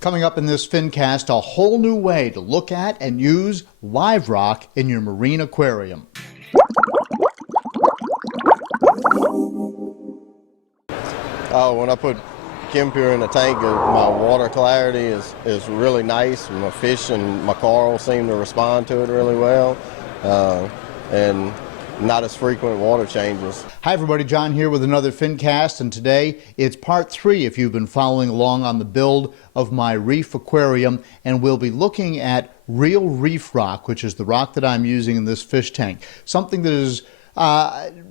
Coming up in this Fincast, a whole new way to look at and use live rock in your marine aquarium. When I put Chempure in the tank, my water clarity is really nice. My fish and my coral seem to respond to it really well, and not as frequent water changes. Hi everybody, John here with another Fincast, and today it's part 3 if you've been following along on the build of my reef aquarium, and we'll be looking at Real Reef Rock, which is the rock that I'm using in this fish tank. Something that is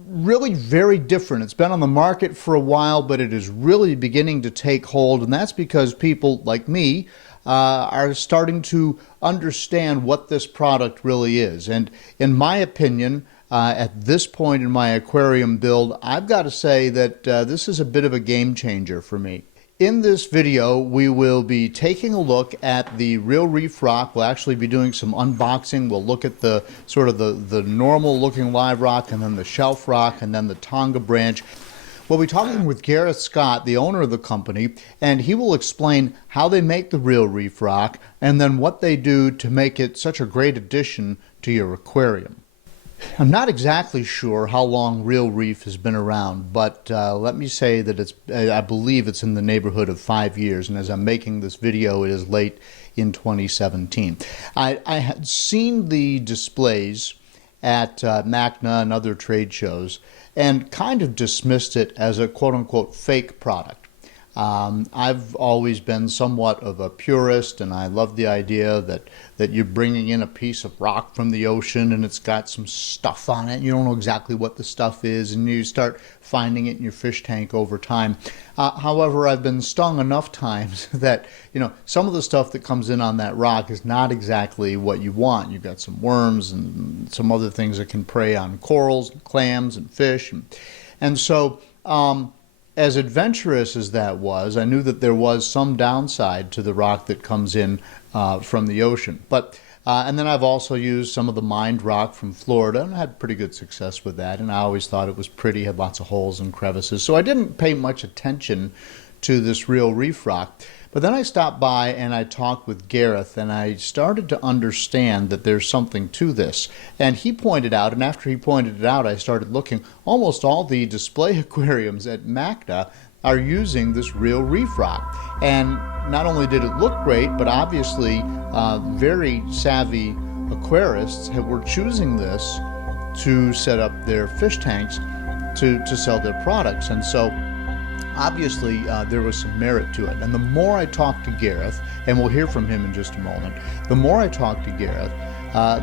really very different. It's been on the market for a while, but it is really beginning to take hold, and that's because people like me are starting to understand what this product really is. And in my opinion, at this point in my aquarium build, I've got to say that this is a bit of a game changer for me. In this video, we will be taking a look at the Real Reef Rock. We'll actually be doing some unboxing. We'll look at the sort of the normal looking live rock, and then the shelf rock, and then the Tonga branch. We'll be talking with Gareth Scott, the owner of the company, and he will explain how they make the Real Reef Rock and then what they do to make it such a great addition to your aquarium. I'm not exactly sure how long Real Reef has been around, but let me say that I believe it's in the neighborhood of 5 years, and as I'm making this video, it is late in 2017. I had seen the displays at MACNA and other trade shows and kind of dismissed it as a quote-unquote fake product. I've always been somewhat of a purist, and I love the idea that you're bringing in a piece of rock from the ocean and it's got some stuff on it. You don't know exactly what the stuff is, and you start finding it in your fish tank over time. However, I've been stung enough times that, you know, some of the stuff that comes in on that rock is not exactly what you want. You've got some worms and some other things that can prey on corals, and clams, and fish. And so, as adventurous as that was, I knew that there was some downside to the rock that comes in from the ocean. And then I've also used some of the mined rock from Florida, and I had pretty good success with that. And I always thought it was pretty, had lots of holes and crevices. So I didn't pay much attention to this Real Reef Rock. But then I stopped by and I talked with Gareth, and I started to understand that there's something to this. And he pointed out, and after he pointed it out, I started looking. Almost all the display aquariums at MACNA are using this Real Reef Rock. And not only did it look great, but obviously very savvy aquarists were choosing this to set up their fish tanks to sell their products. And so obviously, there was some merit to it. And the more I talked to Gareth, and we'll hear from him in just a moment, the more I talked to Gareth,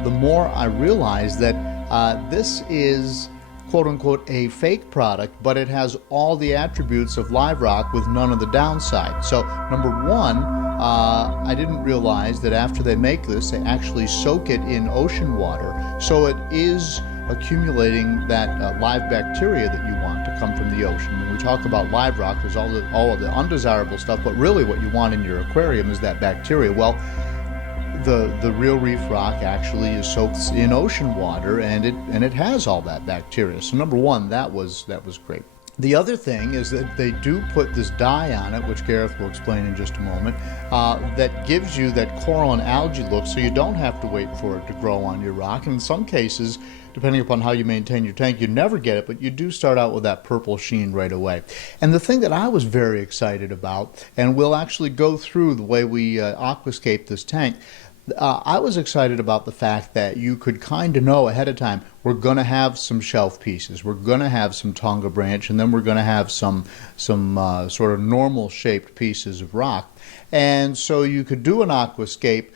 the more I realized that this is, quote-unquote, a fake product, but it has all the attributes of live rock with none of the downside. So, number one, I didn't realize that after they make this, they actually soak it in ocean water, so it is accumulating that live bacteria that you want to come from the ocean. When we talk about live rock, there's all of the undesirable stuff, but really what you want in your aquarium is that bacteria. Well, the Real Reef Rock actually is soaked in ocean water, and it has all that bacteria. So number one, that was great. The other thing is that they do put this dye on it, which Gareth will explain in just a moment, that gives you that coral and algae look, so you don't have to wait for it to grow on your rock. And in some cases, depending upon how you maintain your tank, you never get it, but you do start out with that purple sheen right away. And the thing that I was very excited about, and we'll actually go through the way we aquascape this tank, I was excited about the fact that you could kind of know ahead of time, we're going to have some shelf pieces, we're going to have some Tonga branch, and then we're going to have some sort of normal shaped pieces of rock. And so you could do an aquascape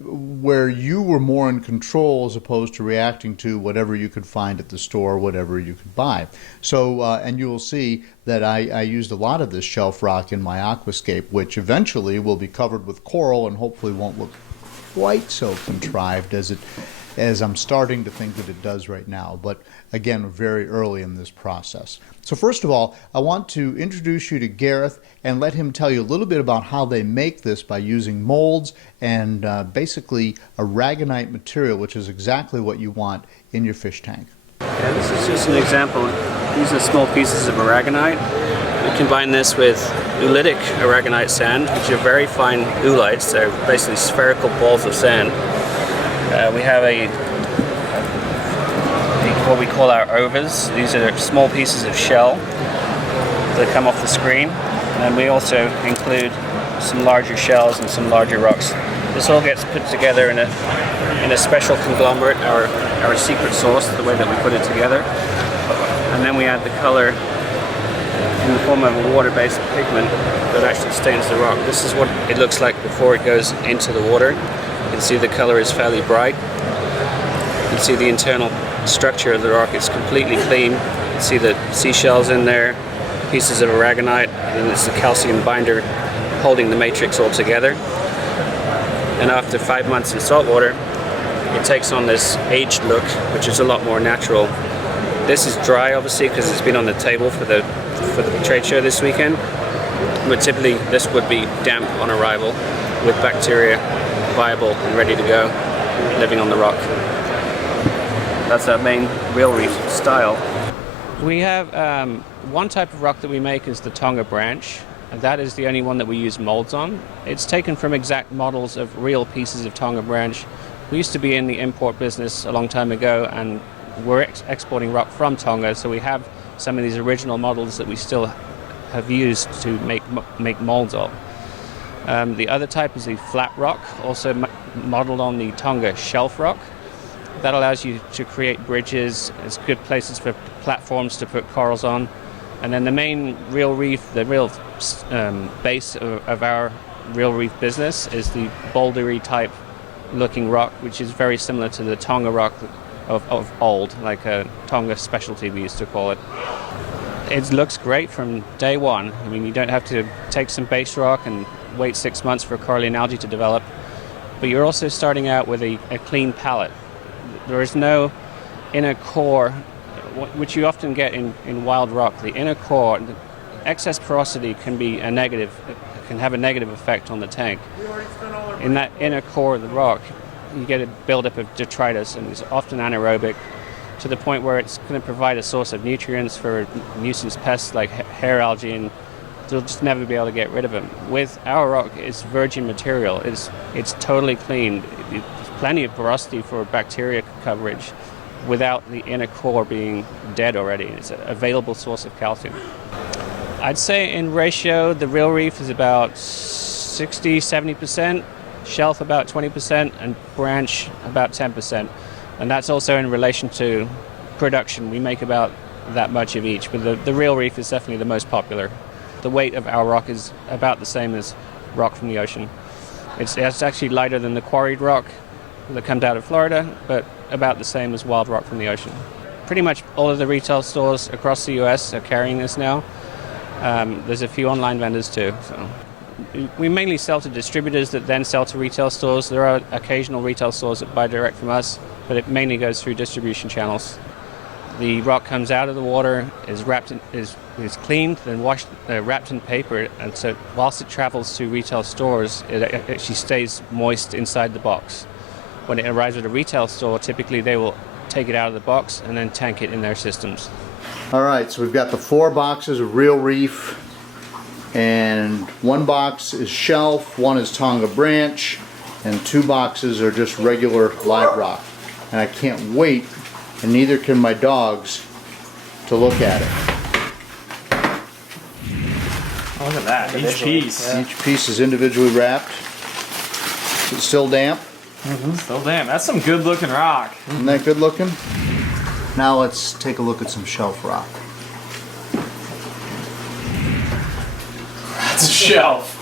where you were more in control as opposed to reacting to whatever you could find at the store, whatever you could buy. So, and you will see that I used a lot of this shelf rock in my aquascape, which eventually will be covered with coral and hopefully won't look quite so contrived as I'm starting to think that it does right now. But again, we're very early in this process. So first of all, I want to introduce you to Gareth and let him tell you a little bit about how they make this by using molds and basically aragonite material, which is exactly what you want in your fish tank. Yeah, this is just an example. These are small pieces of aragonite, We combine this with oolitic aragonite sand, which are very fine oolites. They're basically spherical balls of sand. We have what we call our overs. These are small pieces of shell that come off the screen. And we also include some larger shells and some larger rocks. This all gets put together in a special conglomerate, our secret sauce, the way that we put it together. And then we add the color in the form of a water-based pigment that actually stains the rock. This is what it looks like before it goes into the water. You can see the color is fairly bright. You can see the internal structure of the rock. It's completely clean. You can see the seashells in there, pieces of aragonite, and it's the calcium binder holding the matrix all together. And after 5 months in salt water, it takes on this aged look, which is a lot more natural. This is dry, obviously, because it's been on the table for the trade show this weekend. But typically, this would be damp on arrival, with bacteria viable and ready to go, living on the rock. That's our main Real Reef style. We have one type of rock that we make is the Tonga branch, and that is the only one that we use molds on. It's taken from exact models of real pieces of Tonga branch. We used to be in the import business a long time ago, and we're exporting rock from Tonga, so we have some of these original models that we still have used to make molds of. The other type is the flat rock, also modeled on the Tonga shelf rock. That allows you to create bridges. It's good places for platforms to put corals on. And then the main Real Reef, the real base of our Real Reef business is the bouldery type looking rock, which is very similar to the Tonga rock of old, like a Tonga specialty we used to call it. It looks great from day one. I mean, you don't have to take some base rock and wait 6 months for coralline algae to develop, but you're also starting out with a clean palette. There is no inner core, which you often get in wild rock. The inner core, the excess porosity can be a negative, can have a negative effect on the tank. In that inner core of the rock, you get a buildup of detritus, and it's often anaerobic to the point where it's going to provide a source of nutrients for nuisance pests like hair algae, and they'll just never be able to get rid of them. With our rock, it's virgin material. It's totally clean. There's plenty of porosity for bacteria coverage without the inner core being dead already. It's an available source of calcium. I'd say in ratio, the Real Reef is about 60-70%, shelf about 20%, and branch about 10%. And that's also in relation to production. We make about that much of each, but the Real Reef is definitely the most popular. The weight of our rock is about the same as rock from the ocean. It's actually lighter than the quarried rock that comes out of Florida, but about the same as wild rock from the ocean. Pretty much all of the retail stores across the US are carrying this now. There's a few online vendors too. So we mainly sell to distributors that then sell to retail stores. There are occasional retail stores that buy direct from us, but it mainly goes through distribution channels. The rock comes out of the water, is cleaned, then washed, wrapped in paper, and so whilst it travels to retail stores, it actually stays moist inside the box. When it arrives at a retail store, typically they will take it out of the box and then tank it in their systems. All right, so we've got the 4 boxes of Real Reef, and 1 box is shelf, 1 is Tonga branch, and 2 boxes are just regular live rock. And I can't wait, and neither can my dogs, to look at it. Oh, look at that, each piece. Yeah. Each piece is individually wrapped. It's still damp. Still damn, that's some good looking rock. Isn't that good looking? Now let's take a look at some shelf rock. It's a shelf.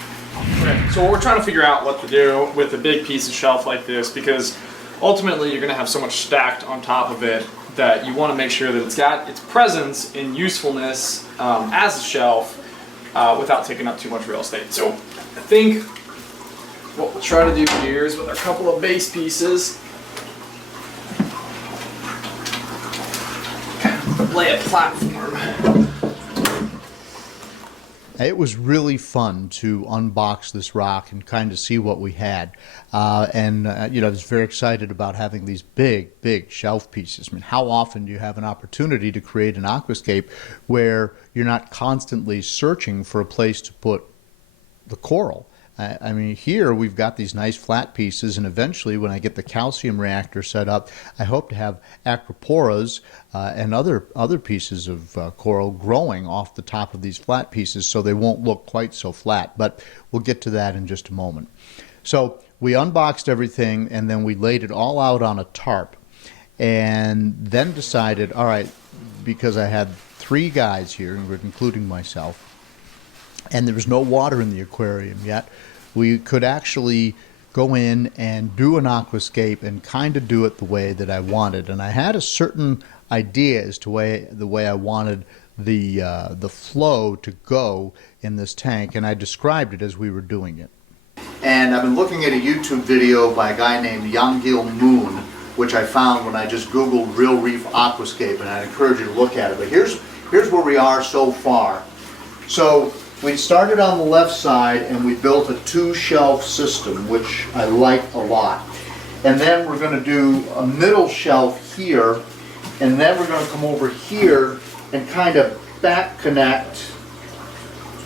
Okay. So we're trying to figure out what to do with a big piece of shelf like this, because ultimately you're going to have so much stacked on top of it that you want to make sure that it's got its presence and usefulness as a shelf without taking up too much real estate. So I think what we'll try to do here is with a couple of base pieces, lay a platform. It was really fun to unbox this rock and kind of see what we had. You know, I was very excited about having these big, big shelf pieces. I mean, how often do you have an opportunity to create an aquascape where you're not constantly searching for a place to put the coral? I mean, here we've got these nice flat pieces, and eventually when I get the calcium reactor set up, I hope to have acroporas and other pieces of coral growing off the top of these flat pieces, so they won't look quite so flat, but we'll get to that in just a moment. So we unboxed everything, and then we laid it all out on a tarp, and then decided, all right, because I had 3 guys here, including myself, and there was no water in the aquarium yet, we could actually go in and do an aquascape and kind of do it the way that I wanted. And I had a certain idea as to the way I wanted the flow to go in this tank, and I described it as we were doing it. And I've been looking at a YouTube video by a guy named Yangil Moon, which I found when I just Googled Real Reef Aquascape, and I encourage you to look at it. But here's where we are so far. So we started on the left side and we built a 2-shelf system, which I like a lot. And then we're going to do a middle shelf here, and then we're going to come over here and kind of back connect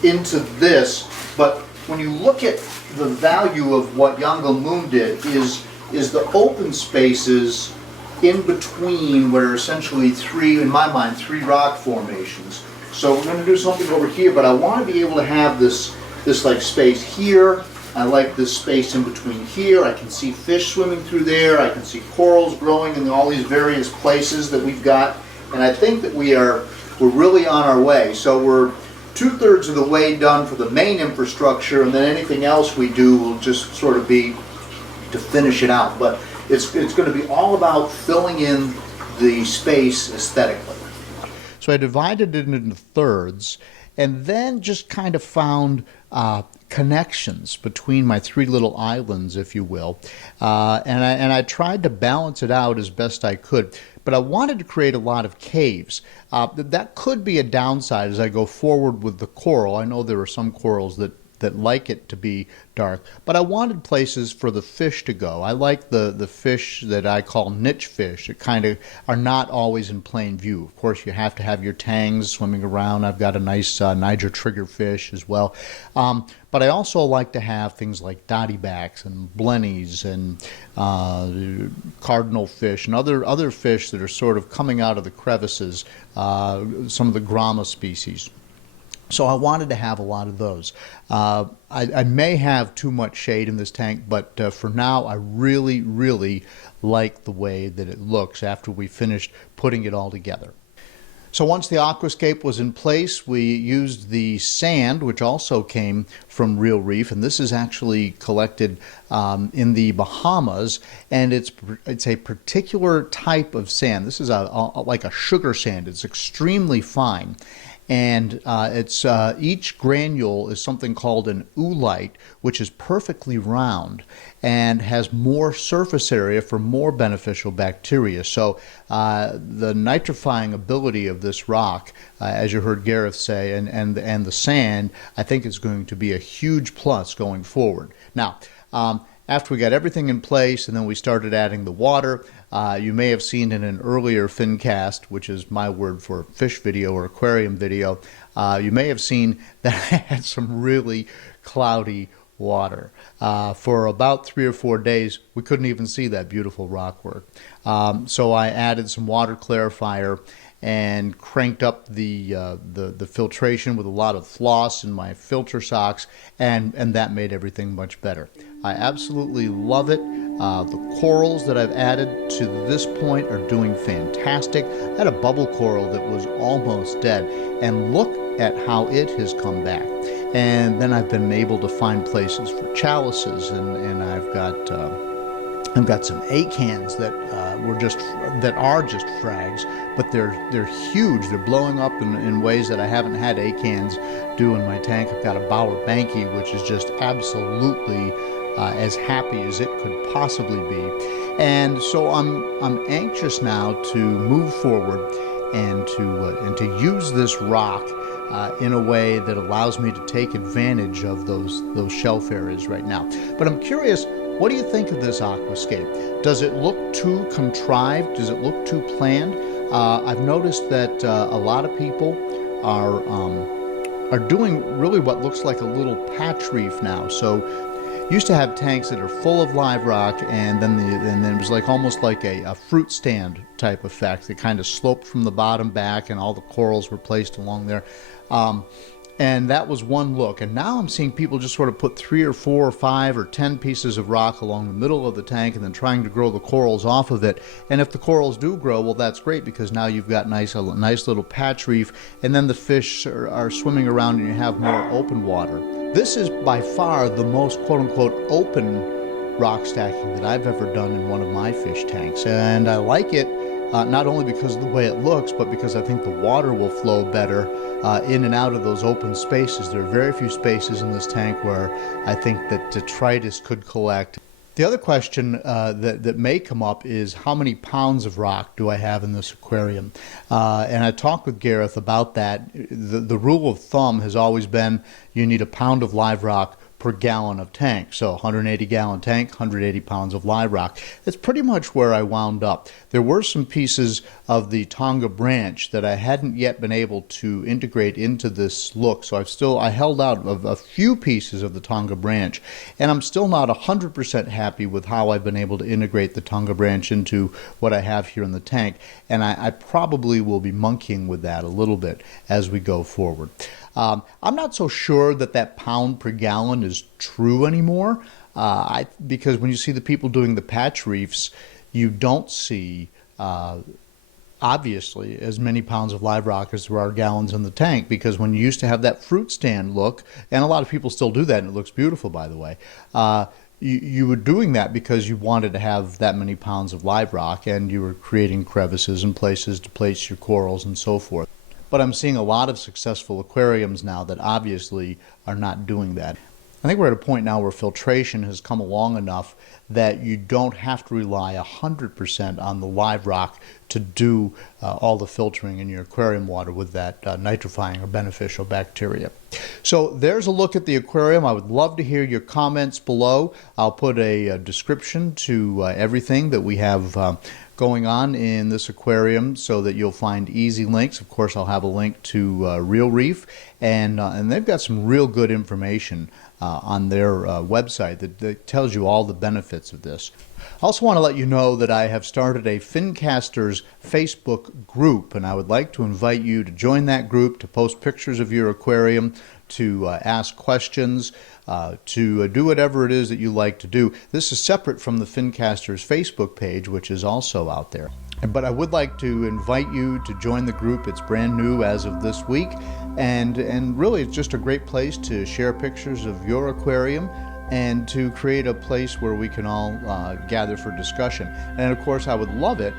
into this. But when you look at the value of what Yangil Moon did is the open spaces in between what are essentially 3, in my mind, 3 rock formations. So we're going to do something over here, but I want to be able to have this like space here. I like this space in between here. I can see fish swimming through there. I can see corals growing in all these various places that we've got. And I think that we're really on our way. So we're 2/3 of the way done for the main infrastructure, and then anything else we do will just sort of be to finish it out. But it's going to be all about filling in the space aesthetically. So I divided it into thirds, and then just kind of found connections between my 3 little islands, if you will, and I tried to balance it out as best I could. But I wanted to create a lot of caves. That could be a downside as I go forward with the coral. I know there are some corals that like it to be dark, but I wanted places for the fish to go. I like the fish that I call niche fish that kind of are not always in plain view. Of course, you have to have your tangs swimming around. I've got a nice Niger triggerfish as well. But I also like to have things like dottybacks and blennies and cardinal fish and other fish that are sort of coming out of the crevices, some of the grama species. So I wanted to have a lot of those. I may have too much shade in this tank, but for now I really, really like the way that it looks after we finished putting it all together. So once the aquascape was in place, we used the sand, which also came from Real Reef, and this is actually collected in the Bahamas, and it's a particular type of sand. This is like a sugar sand. It's extremely fine. And each granule is something called an oolite, which is perfectly round and has more surface area for more beneficial bacteria. So the nitrifying ability of this rock, as you heard Gareth say, and the sand, I think is going to be a huge plus going forward. Now, after we got everything in place and then we started adding the water, you may have seen in an earlier Fincast, which is my word for fish video or aquarium video, you may have seen that I had some really cloudy water. For about 3 or 4 days, we couldn't even see that beautiful rock work. So I added some water clarifier and cranked up the filtration with a lot of floss in my filter socks, and that made everything much better. I absolutely love it. The corals that I've added to this point are doing fantastic. I had a bubble coral that was almost dead, and look at how it has come back. And then I've been able to find places for chalices, and I've got some acans that are just frags, but they're huge. They're blowing up in ways that I haven't had acans do in my tank. I've got a Bauer Banky, which is just absolutely as happy as it could possibly be. And so I'm anxious now to move forward and to use this rock in a way that allows me to take advantage of those shelf areas right now. But I'm curious, what do you think of this aquascape? Does it look too contrived? Does it look too planned? I've noticed that a lot of people are doing really what looks like a little patch reef now. So used to have tanks that are full of live rock, and then it was like almost like a fruit stand type effect. It kind of sloped from the bottom back, and all the corals were placed along there. And that was one look. And now I'm seeing people just sort of put 3 or 4 or 5 or 10 pieces of rock along the middle of the tank and then trying to grow the corals off of it. And if the corals do grow, well, that's great, because now you've got a nice little patch reef, and then the fish are swimming around and you have more open water. This is by far the most quote-unquote open rock stacking that I've ever done in one of my fish tanks. And I like it not only because of the way it looks, but because I think the water will flow better in and out of those open spaces. There are very few spaces in this tank where I think that detritus could collect. The other question that may come up is, how many pounds of rock do I have in this aquarium? And I talked with Gareth about that. The rule of thumb has always been you need a pound of live rock per gallon of tank. So 180 gallon tank, 180 pounds of live rock. That's pretty much where I wound up. There were some pieces of the Tonga branch that I hadn't yet been able to integrate into this look. So I held out of a few pieces of the Tonga branch, and I'm still not 100% happy with how I've been able to integrate the Tonga branch into what I have here in the tank. And I probably will be monkeying with that a little bit as we go forward. I'm not so sure that pound per gallon is true anymore, because when you see the people doing the patch reefs, you don't see, obviously, as many pounds of live rock as there are gallons in the tank, because when you used to have that fruit stand look, and a lot of people still do that, and it looks beautiful, by the way, you were doing that because you wanted to have that many pounds of live rock, and you were creating crevices and places to place your corals and so forth. But I'm seeing a lot of successful aquariums now that obviously are not doing that. I think we're at a point now where filtration has come along enough that you don't have to rely 100% on the live rock to do all the filtering in your aquarium water with that nitrifying or beneficial bacteria. So there's a look at the aquarium. I would love to hear your comments below. I'll put a description to everything that we have going on in this aquarium so that you'll find easy links. Of course, I'll have a link to Real Reef, and they've got some real good information on their website that tells you all the benefits of this. I also want to let you know that I have started a Fincasters Facebook group, and I would like to invite you to join that group, to post pictures of your aquarium, to ask questions, to do whatever it is that you like to do. This is separate from the Fincasters Facebook page, which is also out there. But I would like to invite you to join the group. It's brand new as of this week, and really it's just a great place to share pictures of your aquarium and to create a place where we can all gather for discussion. And of course, I would love it,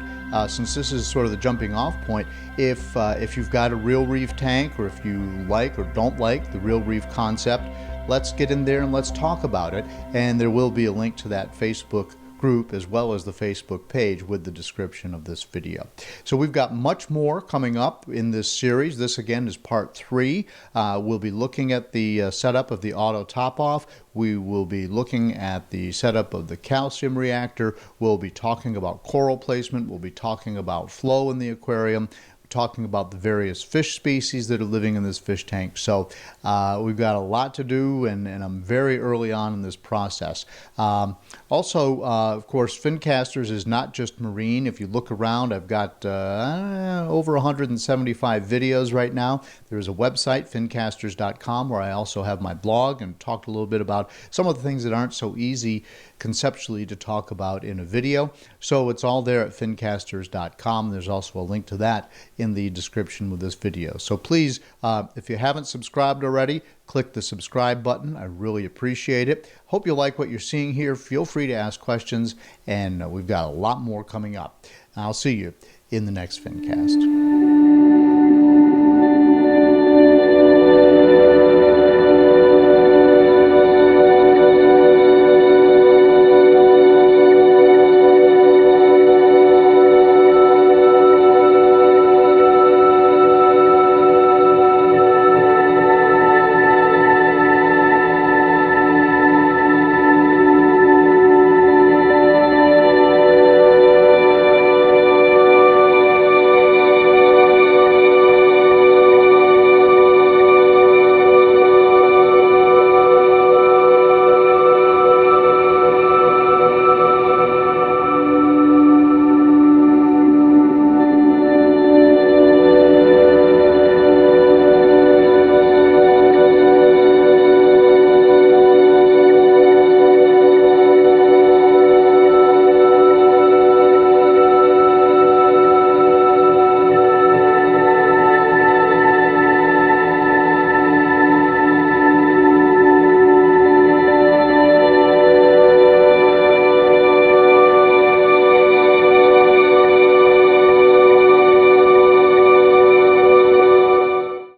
since this is sort of the jumping off point, if you've got a Real Reef tank, or if you like or don't like the Real Reef concept, let's get in there and let's talk about it. And there will be a link to that Facebook group as well as the Facebook page with the description of this video. So we've got much more coming up in this series. This again is part 3. We'll be looking at the setup of the auto top-off. We will be looking at the setup of the calcium reactor. We'll be talking about coral placement. We'll be talking about flow in the aquarium, talking about the various fish species that are living in this fish tank. So we've got a lot to do, and I'm very early on in this process. Also, of course, Fincasters is not just marine. If you look around, I've got over 175 videos right now. There's a website, Fincasters.com, where I also have my blog and talked a little bit about some of the things that aren't so easy conceptually to talk about in a video. So it's all there at Fincasters.com. There's also a link to that in the description with this video. So please, if you haven't subscribed already, click the subscribe button. I really appreciate it. Hope you like what you're seeing here. Feel free to ask questions, and we've got a lot more coming up. I'll see you in the next Fincast.